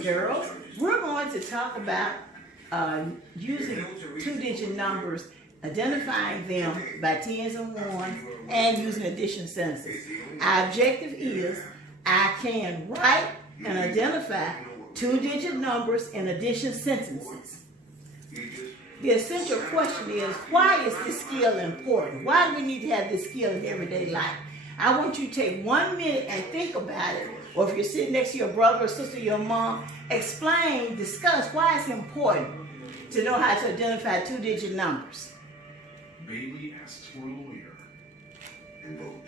and girls. We're going to talk about using two-digit numbers, identifying them by tens and ones, and using addition sentences. Our objective is I can write and identify two-digit numbers in addition sentences. The essential question is, why is this skill important? Why do we need to have this skill in everyday life? I want you to take 1 minute and think about it. Or if you're sitting next to your brother or sister, your mom, explain, discuss why it's important to know how to identify two-digit numbers. Bailey asks for a lawyer. And vote.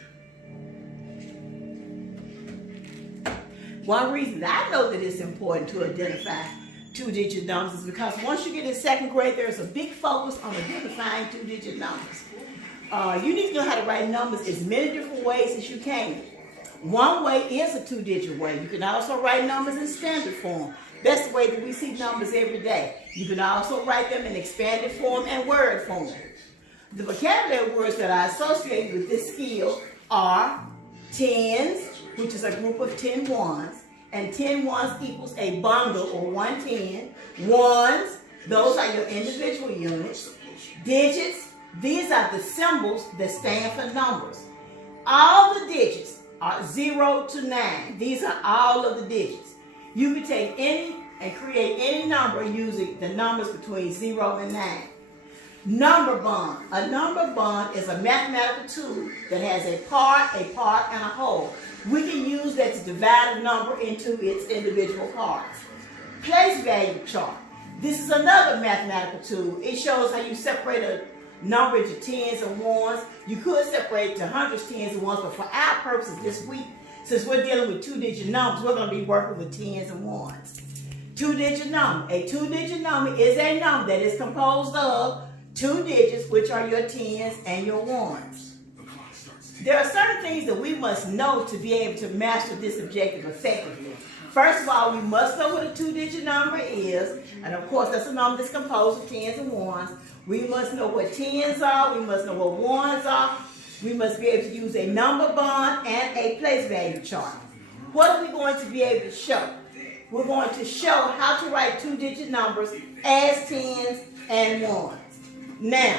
One reason that I know that it's important to identify two-digit numbers is because once you get in second grade, there's a big focus on identifying two-digit numbers. You need to know how to write numbers as many different ways as you can. One way is a two-digit way. You can also write numbers in standard form. That's the way that we see numbers every day. You can also write them in expanded form and word form. The vocabulary words that are associated with this skill are tens, which is a group of 10 ones, and 10 ones equals a bundle or 110. Ones, those are your individual units. Digits, these are the symbols that stand for numbers. All the digits are 0 to 9. These are all of the digits. You can take any and create any number using the numbers between 0 and 9. Number bond. A number bond is a mathematical tool that has a part, and a whole. We can use that to divide a number into its individual parts. Place value chart. This is another mathematical tool. It shows how you separate a number into tens and ones. You could separate it to hundreds, tens, and ones, but for our purposes this week, since we're dealing with two-digit numbers, we're going to be working with tens and ones. Two-digit number. A two-digit number is a number that is composed of two digits, which are your tens and your ones. There are certain things that we must know to be able to master this objective effectively. First of all, we must know what a two-digit number is, and of course that's a number that's composed of tens and ones. We must know what tens are, we must know what ones are. We must be able to use a number bond and a place value chart. What are we going to be able to show? We're going to show how to write two-digit numbers as tens and ones. Now,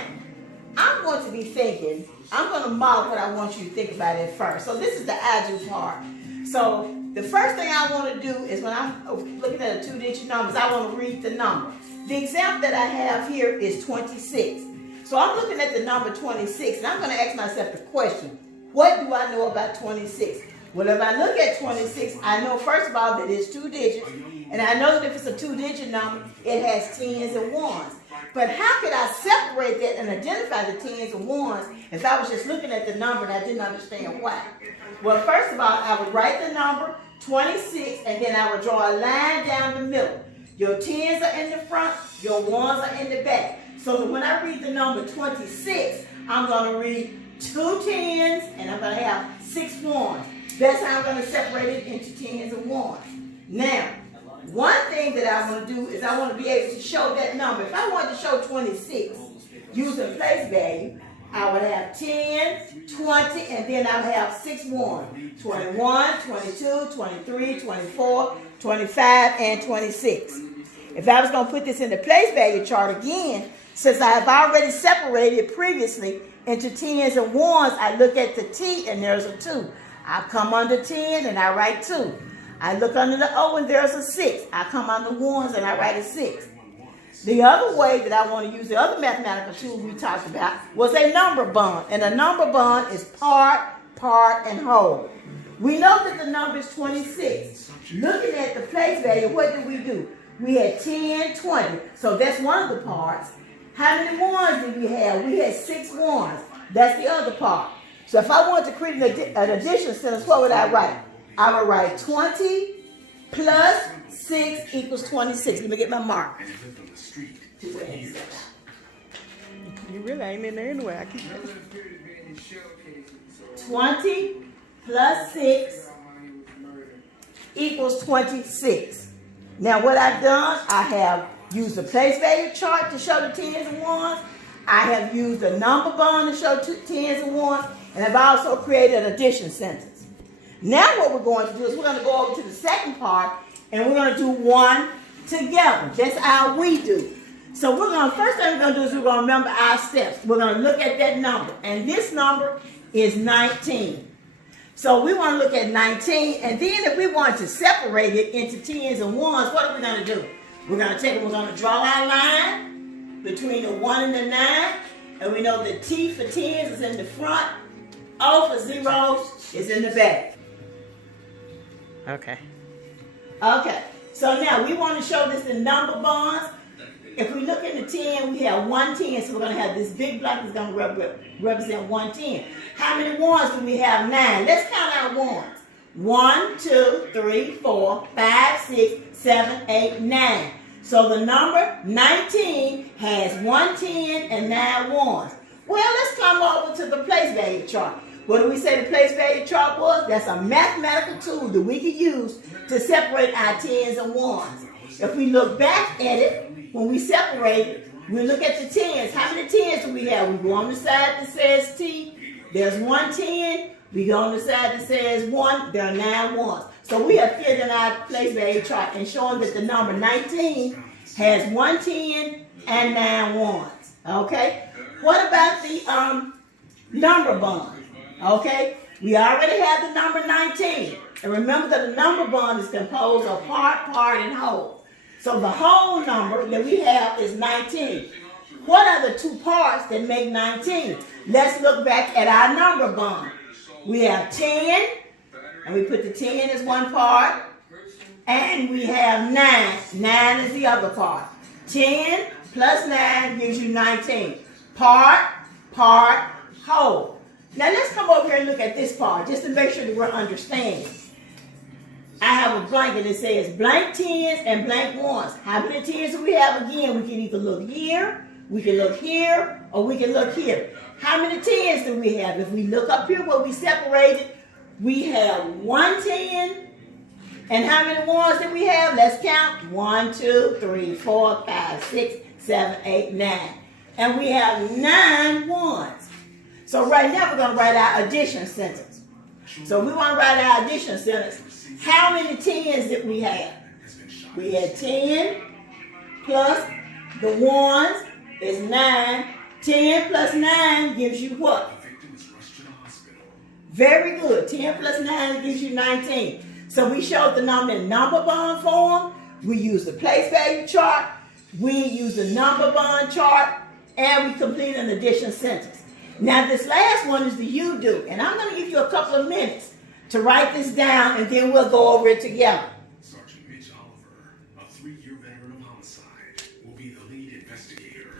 I'm going to be thinking, I'm going to model what I want you to think about at first. So this is the I do part. So the first thing I want to do is when I'm looking at the two-digit numbers, I want to read the number. The example that I have here is 26. So I'm looking at the number 26, and I'm going to ask myself the question, what do I know about 26? Well, if I look at 26, I know first of all that it's two digits, and I know that if it's a two-digit number, it has tens and ones. But how could I separate that and identify the tens and ones if I was just looking at the number and I didn't understand why? Well, first of all, I would write the number 26, and then I would draw a line down the middle. Your tens are in the front, your ones are in the back. So that when I read the number 26, I'm going to read two tens and I'm going to have 6 ones. That's how I'm going to separate it into tens and ones. Now, one thing that I want to do is I want to be able to show that number. If I wanted to show 26 using place value, I would have 10, 20, and then I would have 6 ones. 21, 22, 23, 24, 25, and 26. If I was going to put this in the place value chart again, since I have already separated previously into tens and ones, I look at the T and there's a 2. I come under 10 and I write 2. I look under the O and there's a 6. I come under ones and I write a 6. The other way that I want to use the other mathematical tool we talked about was a number bond. And a number bond is part, and whole. We know that the number is 26. Looking at the place value, what did we do? We had 10, 20. So that's one of the parts. How many ones did we have? We had 6 ones. That's the other part. So if I wanted to create an addition sentence, what would I write? I would write 20 plus 6 equals 26. Let me get my marker. You really ain't in there anyway. I keep 20 plus 6 equals 26. Now what I've done, I have used the place value chart to show the tens and ones. I have used the number bond to show tens and ones. And I've also created an addition sentence. Now what we're going to do is we're going to go over to the second part and we're going to do 1 together. That's how we do. So first thing we're going to do is we're going to remember our steps. We're going to look at that number, and this number is 19. So we want to look at 19, and then if we want to separate it into 10s and 1s, what are we going to do? We're going to draw our line between the 1 and the 9, and we know the T for 10s is in the front, O for zeros is in the back. Okay. Okay, so now we want to show this in number bonds. If we look at the 10, we have 1 10, so we're going to have this big block that's going to represent 1 10. How many 1s do we have? 9. Let's count our 1s. 1, 2, 3, 4, 5, 6, 7, 8, 9. So the number 19 has 1 10 and 9 1s. Well, let's come over to the place value chart. What do we say the place value chart was? That's a mathematical tool that we can use to separate our 10s and 1s. If we look back at it, when we separate it, we look at the 10s. How many 10s do we have? We go on the side that says T. There's 1 10. We go on the side that says 1. There are 9 1s. So we have filled in our place value chart and showing that the number 19 has 1 10 and 9 1s. Okay? What about the number bond? Okay? We already have the number 19. And remember that the number bond is composed of part, and whole. So the whole number that we have is 19. What are the 2 parts that make 19? Let's look back at our number bond. We have 10, and we put the 10 as one part, and we have 9. 9 is the other part. 10 plus 9 gives you 19. Part, whole. Now let's come over here and look at this part, just to make sure that we're understanding. I have a blanket that says blank 10s and blank 1s. How many 10s do we have? Again, we can either look here, we can look here, or we can look here. How many 10s do we have? If we look up here where we separated, we have 1 10. And how many 1s do we have? Let's count. 1, 2, 3, 4, 5, 6, 7, 8, 9. And we have 9 1s. So right now we're going to write our addition sentence. So we want to write our addition sentence. How many 10s did we have? We had 10 plus the 1s is 9. 10 plus 9 gives you what? Very good. 10 plus 9 gives you 19. So we showed the number in number bond form. We use the place value chart. We use the number bond chart. And we complete an addition sentence. Now this last one is the you do. And I'm going to give you a couple of minutes to write this down, and then we'll go over it together. Sergeant Mitch Oliver, a 3-year veteran of homicide, will be the lead investigator.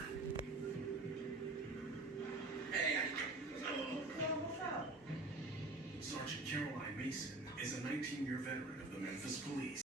Sergeant Caroline Mason is a 19-year veteran of the Memphis Police.